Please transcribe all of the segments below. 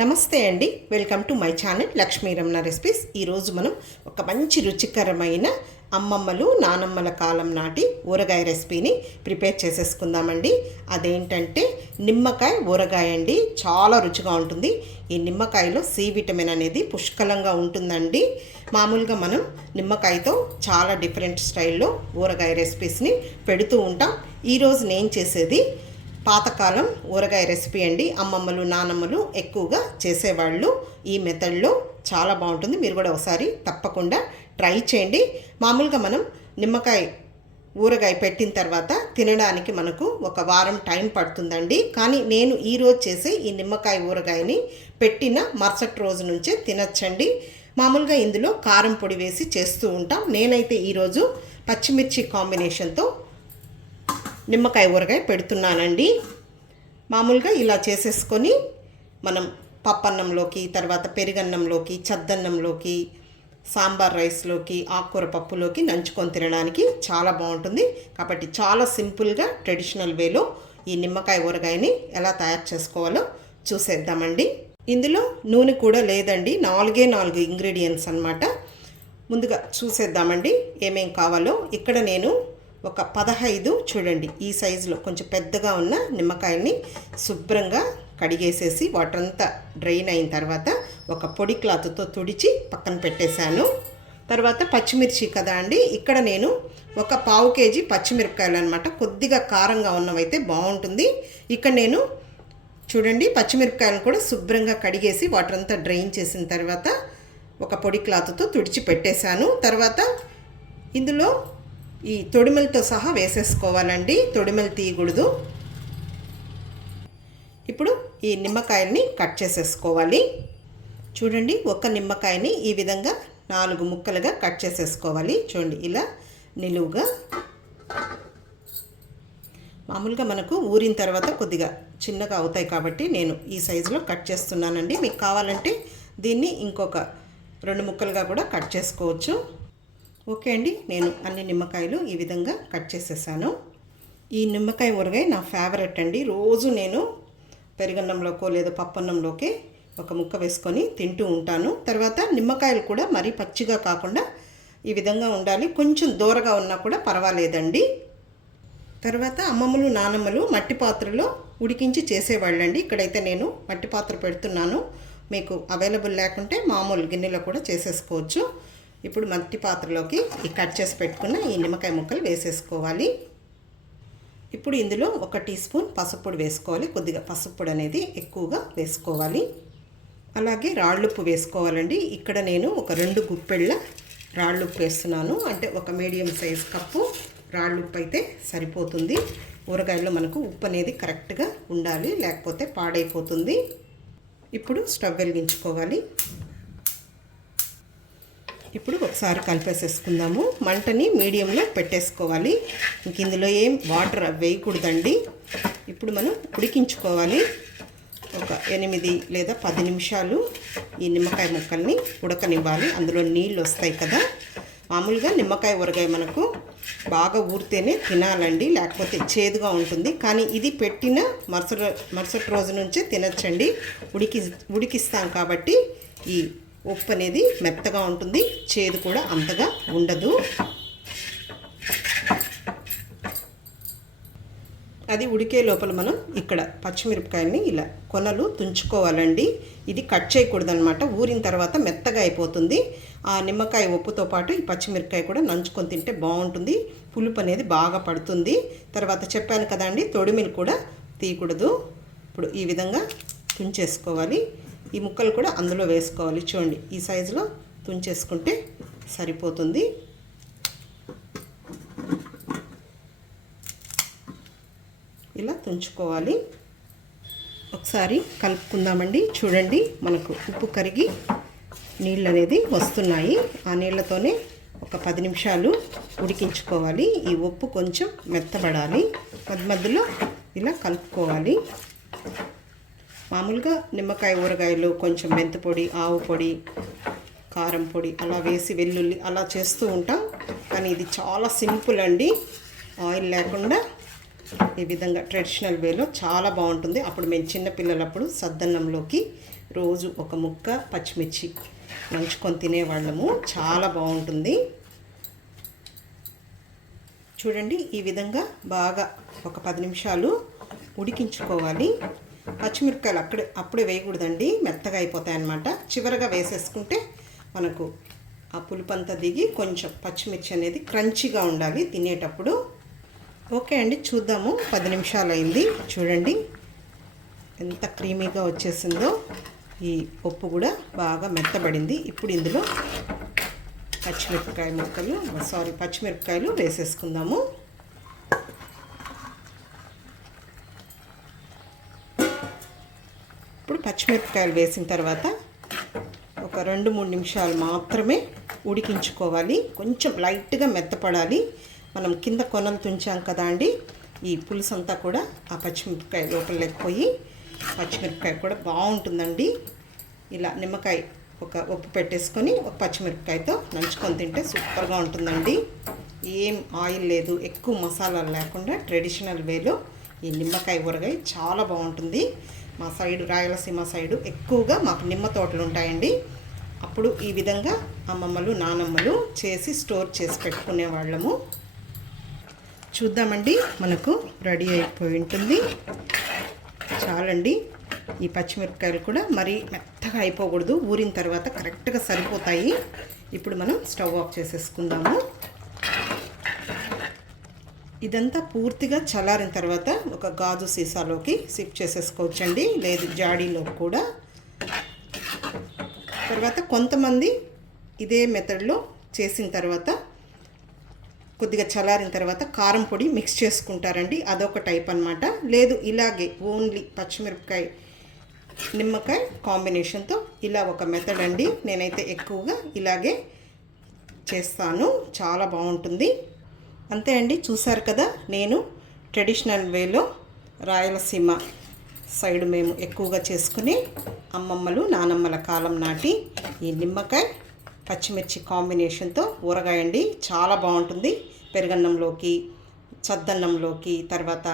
నమస్తే అండి. Welcome to my channel Lakshmi Ramana recipes. ఈరోజు మనం ఒక మంచి రుచికరమైన అమ్మమ్మలు నానమ్మల కాలం నాటి ఊరగాయ రెసిపీని ప్రిపేర్ చేసేసుకుందామండి. అదేంటంటే నిమ్మకాయ ఊరగాయ అండి. చాలా రుచిగా ఉంటుంది. ఈ నిమ్మకాయలో సి విటమిన్ అనేది పుష్కలంగా ఉంటుందండి. మామూలుగా మనం నిమ్మకాయతో చాలా డిఫరెంట్ స్టైల్లో ఊరగాయ రెసిపీస్ని పెడుతూ ఉంటాం. ఈరోజు నేను చేసేది పాతకాలం ఊరగాయ రెసిపీ అండి. అమ్మమ్మలు నానమ్మలు ఎక్కువగా చేసేవాళ్ళు ఈ మెథడ్లో చాలా బాగుంటుంది. మీరు కూడా ఒకసారి తప్పకుండా ట్రై చేయండి. మామూలుగా మనం నిమ్మకాయ ఊరగాయ పెట్టిన తర్వాత తినడానికి మనకు ఒక వారం టైం పడుతుందండి. కానీ నేను ఈరోజు చేసే ఈ నిమ్మకాయ ఊరగాయని పెట్టిన మరుసటి రోజు నుంచే తినచ్చండి. మామూలుగా ఇందులో కారం పొడి వేసి చేస్తూ ఉంటాం. నేనైతే ఈరోజు పచ్చిమిర్చి కాంబినేషన్తో నిమ్మకాయ ఊరగాయ పెడుతున్నానండి. మామూలుగా ఇలా చేసేసుకొని మనం పప్పన్నంలోకి తర్వాత పెరుగన్నంలోకి చద్దన్నంలోకి సాంబార్ రైస్లోకి ఆకుకూర పప్పులోకి నంచుకొని తినడానికి చాలా బాగుంటుంది. కాబట్టి చాలా సింపుల్గా ట్రెడిషనల్ వేలో ఈ నిమ్మకాయ ఊరగాయని ఎలా తయారు చేసుకోవాలో చూసేద్దామండి. ఇందులో నూనె కూడా లేదండి. నాలుగే నాలుగు ఇంగ్రీడియంట్స్ అన్నమాట. ముందుగా చూసేద్దామండి ఏమేం కావాలో. ఇక్కడ నేను ఒక పదహైదు చూడండి ఈ సైజులో కొంచెం పెద్దగా ఉన్న నిమ్మకాయల్ని శుభ్రంగా కడిగేసేసి వాటర్ అంతా డ్రైన్ అయిన తర్వాత ఒక పొడి క్లాత్తో తుడిచి పక్కన పెట్టేశాను. తర్వాత పచ్చిమిర్చి కదా అండి ఇక్కడ నేను ఒక పావు కేజీ పచ్చిమిరపకాయలు అనమాట కొద్దిగా కారంగా ఉన్నవైతే బాగుంటుంది. ఇక్కడ నేను చూడండి పచ్చిమిరపకాయలను కూడా శుభ్రంగా కడిగేసి వాటర్ అంతా డ్రైన్ చేసిన తర్వాత ఒక పొడి క్లాత్తో తుడిచి పెట్టేశాను. తర్వాత ఇందులో ఈ తొడిమలతో సహా వేసేసుకోవాలండి. తొడిమలు తీయకూడదు. ఇప్పుడు ఈ నిమ్మకాయల్ని కట్ చేసేసుకోవాలి. చూడండి ఒక నిమ్మకాయని ఈ విధంగా నాలుగు ముక్కలుగా కట్ చేసేసుకోవాలి. చూడండి ఇలా నిలువుగా. మామూలుగా మనకు ఊరిన తర్వాత కొద్దిగా చిన్నగా అవుతాయి కాబట్టి నేను ఈ సైజులో కట్ చేస్తున్నానండి. మీకు కావాలంటే దీన్ని ఇంకొక రెండు ముక్కలుగా కూడా కట్ చేసుకోవచ్చు. ఓకే అండి నేను అన్ని నిమ్మకాయలు ఈ విధంగా కట్ చేసేసాను. ఈ నిమ్మకాయ ఊరగాయ నా ఫేవరెట్ అండి. రోజు నేను పెరుగన్నంలోకో లేదా పప్పన్నంలోకి ఒక ముక్క వేసుకొని తింటూ ఉంటాను. తర్వాత నిమ్మకాయలు కూడా మరీ పచ్చిగా కాకుండా ఈ విధంగా ఉండాలి. కొంచెం దూరగా ఉన్నా కూడా పర్వాలేదండి. తర్వాత అమ్మమ్మలు నానమ్మలు మట్టి పాత్రలో ఉడికించి చేసేవాళ్ళండి. ఇక్కడైతే నేను మట్టి పాత్ర పెడుతున్నాను. మీకు అవైలబుల్ లేకుంటే మామూలు గిన్నెలో కూడా చేసేసుకోవచ్చు. ఇప్పుడు మట్టి పాత్రలోకి ఈ కట్ చేసి పెట్టుకున్న ఈ నిమ్మకాయ ముక్కలు వేసేసుకోవాలి. ఇప్పుడు ఇందులో ఒక టీ స్పూన్ పసుపొడి వేసుకోవాలి. కొద్దిగా పసుపొడి అనేది ఎక్కువగా వేసుకోవాలి. అలాగే రాళ్ళుప్పు వేసుకోవాలండి. ఇక్కడ నేను ఒక రెండు గుప్పెళ్ళ రాళ్ళుప్పు వేస్తున్నాను. అంటే ఒక మీడియం సైజ్ కప్పు రాళ్ళుప్పు అయితే సరిపోతుంది. ఊరగాయల్లో మనకు ఉప్పు అనేది కరెక్ట్గా ఉండాలి లేకపోతే పాడైపోతుంది. ఇప్పుడు స్టవ్ వెలిగించుకోవాలి. ఇప్పుడు ఒకసారి కలిపేసేసుకుందాము. మంటని మీడియంలో పెట్టేసుకోవాలి. ఇంక ఇందులో ఏం వాటర్ వేయకూడదండి. ఇప్పుడు మనం ఉడికించుకోవాలి. ఒక ఎనిమిది లేదా పది నిమిషాలు ఈ నిమ్మకాయ ముక్కల్ని ఉడకనివ్వాలి. అందులో నీళ్ళు వస్తాయి కదా. మామూలుగా నిమ్మకాయ ఊరగాయ మనకు బాగా ఊరితేనే తినాలండి. లేకపోతే చేదుగా ఉంటుంది. కానీ ఇది పెట్టిన మరుసటి మరుసటి రోజు నుంచే తినచ్చండి. ఉడికి ఉడికిస్తాం కాబట్టి ఈ ఉప్పు అనేది మెత్తగా ఉంటుంది. చేదు కూడా అంతగా ఉండదు. అది ఉడికే లోపల మనం ఇక్కడ పచ్చిమిరపకాయల్ని ఇలా కొనలు తుంచుకోవాలండి. ఇది కట్ చేయకూడదనమాట ఊరిన తర్వాత మెత్తగా అయిపోతుంది. ఆ నిమ్మకాయ ఉప్పుతో పాటు ఈ పచ్చిమిరపకాయ కూడా నంచుకొని తింటే బాగుంటుంది. పులుపు అనేది బాగా పడుతుంది. తర్వాత చెప్పాను కదండి తొడిమిలు కూడా తీయకూడదు. ఇప్పుడు ఈ విధంగా తుంచేసుకోవాలి. ఈ ముక్కలు కూడా అందులో వేసుకోవాలి. చూడండి ఈ సైజులో తుంచేసుకుంటే సరిపోతుంది. ఇలా తుంచుకోవాలి. ఒకసారి కలుపుకుందామండి. చూడండి మనకు ఉప్పు కరిగి నీళ్ళు అనేది వస్తున్నాయి. ఆ నీళ్ళతోనే ఒక పది నిమిషాలు ఉడికించుకోవాలి. ఈ ఉప్పు కొంచెం మెత్తబడాలి. మధ్య మధ్యలో ఇలా కలుపుకోవాలి. మామూలుగా నిమ్మకాయ ఊరగాయలు కొంచెం మెంతిపొడి ఆవు పొడి కారం పొడి అలా వేసి వెల్లుల్లి అలా చేస్తూ ఉంటాం. కానీ ఇది చాలా సింపుల్ అండి. ఆయిల్ లేకుండా ఈ విధంగా ట్రెడిషనల్ వేలో చాలా బాగుంటుంది. అప్పుడు మేము చిన్న పిల్లలప్పుడు సద్దన్నంలోకి రోజు ఒక ముక్క పచ్చిమిర్చి నంచుకొని తినేవాళ్ళము. చాలా బాగుంటుంది. చూడండి ఈ విధంగా బాగా ఒక పది నిమిషాలు ఉడికించుకోవాలి. పచ్చిమిరపకాయలు అక్కడే అప్పుడే వేయకూడదండి మెత్తగా అయిపోతాయి అన్నమాట చివరగా వేసేసుకుంటే మనకు ఆ పులుపంతా దిగి కొంచెం పచ్చిమిర్చి అనేది క్రంచిగా ఉండాలి తినేటప్పుడు. ఓకే అండి చూద్దాము. పది నిమిషాలు అయింది చూడండి ఎంత క్రీమీగా వచ్చేసిందో. ఈ పప్పు కూడా బాగా మెత్తబడింది. ఇప్పుడు ఇందులో పచ్చిమిరపకాయ ముక్కలు సారీ పచ్చిమిరపకాయలు వేసేసుకుందాము. పచ్చిమిరపకాయలు వేసిన తర్వాత ఒక రెండు మూడు నిమిషాలు మాత్రమే ఉడికించుకోవాలి. కొంచెం లైట్గా మెత్తపడాలి. మనం కింద కొనలు తుంచాం కదా అండి ఈ పులుసు అంతా కూడా ఆ పచ్చిమిరపకాయ లోపల లేకపోయి పచ్చిమిరపకాయ కూడా బాగుంటుందండి. ఇలా నిమ్మకాయ ఒక ఉప్పు పెట్టేసుకొని ఒక పచ్చిమిరపకాయతో నంచుకొని తింటే సూపర్గా ఉంటుందండి. ఏం ఆయిల్ లేదు ఎక్కువ మసాలాలు లేకుండా ట్రెడిషనల్ వేలో ఈ నిమ్మకాయ ఊరగాయ చాలా బాగుంటుంది. మా సైడు రాయలసీమ సైడు ఎక్కువగా మాకు నిమ్మ తోటలు ఉంటాయండి. అప్పుడు ఈ విధంగా అమ్మమ్మలు నానమ్మలు చేసి స్టోర్ చేసి పెట్టుకునే వాళ్ళము. చూద్దామండి మనకు రెడీ అయిపోయి ఉంటుంది. చాలండి ఈ పచ్చిమిరపకాయలు కూడా మరీ మెత్తగా అయిపోకూడదు. ఊరిన తర్వాత కరెక్ట్గా సరిపోతాయి. ఇప్పుడు మనం స్టవ్ ఆఫ్ చేసేసుకుందాము. ఇదంతా పూర్తిగా చల్లారిన తర్వాత ఒక గాజు సీసాలోకి సిప్ చేసేసుకోవచ్చండి. లేదు జాడీలో కూడా. తర్వాత కొంతమంది ఇదే మెథడ్లో చేసిన తర్వాత కొద్దిగా చల్లారిన తర్వాత కారం పొడి మిక్స్ చేసుకుంటారండి. అదొక టైప్ అనమాట లేదు ఇలాగే ఓన్లీ పచ్చిమిరపకాయ నిమ్మకాయ కాంబినేషన్తో ఇలా ఒక మెథడ్ అండి. నేనైతే ఎక్కువగా ఇలాగే చేస్తాను. చాలా బాగుంటుంది. అంతే అండి చూసారు కదా? నేను ట్రెడిషనల్ వేలో రాయలసీమ సైడ్ మేము ఎక్కువగా చేసుకుని అమ్మమ్మలు నానమ్మల కాలం నాటి ఈ నిమ్మకాయ పచ్చిమిర్చి కాంబినేషన్తో ఊరగాయండి. చాలా బాగుంటుంది. పెరుగన్నంలోకి చద్దన్నంలోకి తర్వాత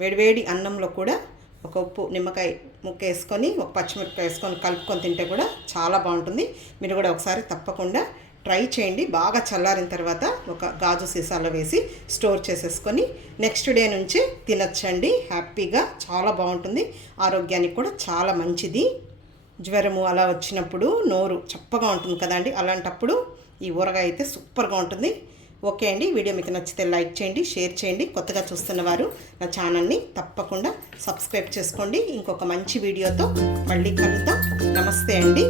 వేడివేడి అన్నంలో కూడా ఒక ఉప్పు నిమ్మకాయ ముక్క వేసుకొని ఒక పచ్చిమిరపకాయ వేసుకొని కలుపుకొని తింటే కూడా చాలా బాగుంటుంది. మీరు కూడా ఒకసారి తప్పకుండా ట్రై చేయండి. బాగా చల్లారిన తర్వాత ఒక గాజు సీసాలో వేసి స్టోర్ చేసేసుకొని నెక్స్ట్ డే నుంచి తినచ్చండి. హ్యాపీగా చాలా బాగుంటుంది. ఆరోగ్యానికి కూడా చాలా మంచిది. జ్వరము అలా వచ్చినప్పుడు నోరు చప్పగా ఉంటుంది కదండి. అలాంటప్పుడు ఈ ఊరగాయ అయితే సూపర్గా ఉంటుంది. ఓకే అండి. వీడియో మీకు నచ్చితే లైక్ చేయండి షేర్ చేయండి. కొత్తగా చూస్తున్న వారు నా ఛానల్ని తప్పకుండా సబ్స్క్రైబ్ చేసుకోండి. ఇంకొక మంచి వీడియోతో మళ్ళీ కలుద్దాం. నమస్తే అండి.